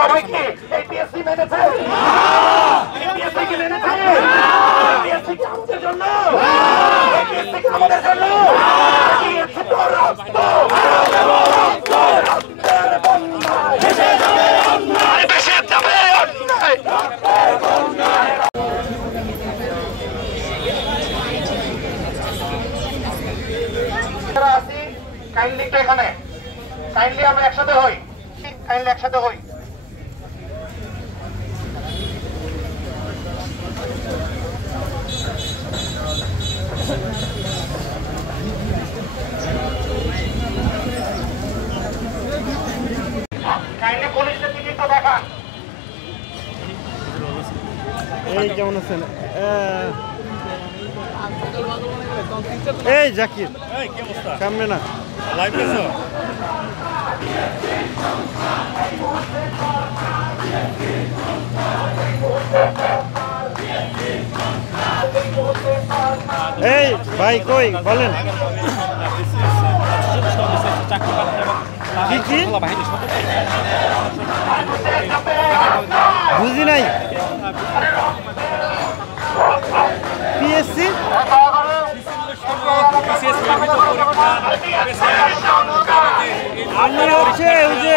সবাই কি এপিএসসি মেনেছে? এপিএসসি কি মেনেছে? এপিএসসি কি আমাদের জন্য? এপিএসসি কি আমাদের জন্য? দিয়েছে তো রক্ত, রক্তের বন্যায় ভেসে যাবে অন্যায়, ভেসে যাবে অন্যায়, রক্তের বন্যায়। কাইন্ডলি এখানে কাইন্ডলি আমরা একসাথে হই, কাইন্ডলি একসাথে হই। কাইন্ডলি পুলিশের দিকে তো দেখান। এই কেমন আছেন? এই জাকির সামনে না লাইভ দেখো। এই ভাই কই বলেন কি বুঝি নাই। পিএসসি আমি হচ্ছে ওই যে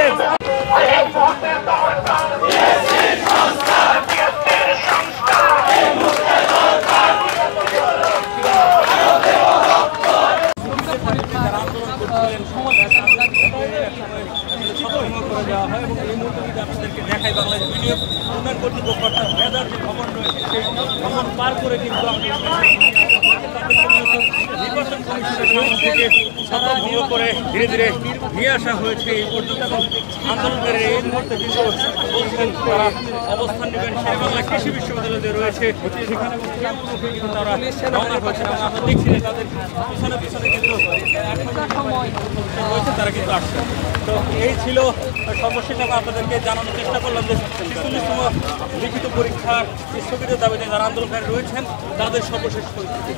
দেখাই বাংলাদেশ ভিডিও উন্নয়ন কর্তৃপক্ষ অর্থাৎ মেধার যে ভবন রয়েছে সেই ভবন পার করে কিন্তু নির্বাচন কমিশনের থেকে সতর্ক ভঙ্গ করে ধীরে ধীরে নিয়ে আসা হয়েছে এই পর্যন্ত। আন্দোলনের এই মুহূর্তে কিন্তু বলছেন তারা অবস্থান নেবেন শেরেবাংলা কৃষি বিশ্ববিদ্যালয়ে রয়েছে, সেখানে কিন্তু তারা রওনা হয়েছে এবং আমরা দেখছি যে তাদের পিছনে পিছনে কিন্তু রয়েছে, তারা কিন্তু আসছে। তো এই ছিল সর্বশেষ আপনাদেরকে জানানোর চেষ্টা করলাম যে ৪৬তম লিখিত পরীক্ষার স্থগিতের দাবিতে যারা আন্দোলনকারী রয়েছেন তাদের সর্বশেষ পরিস্থিতি।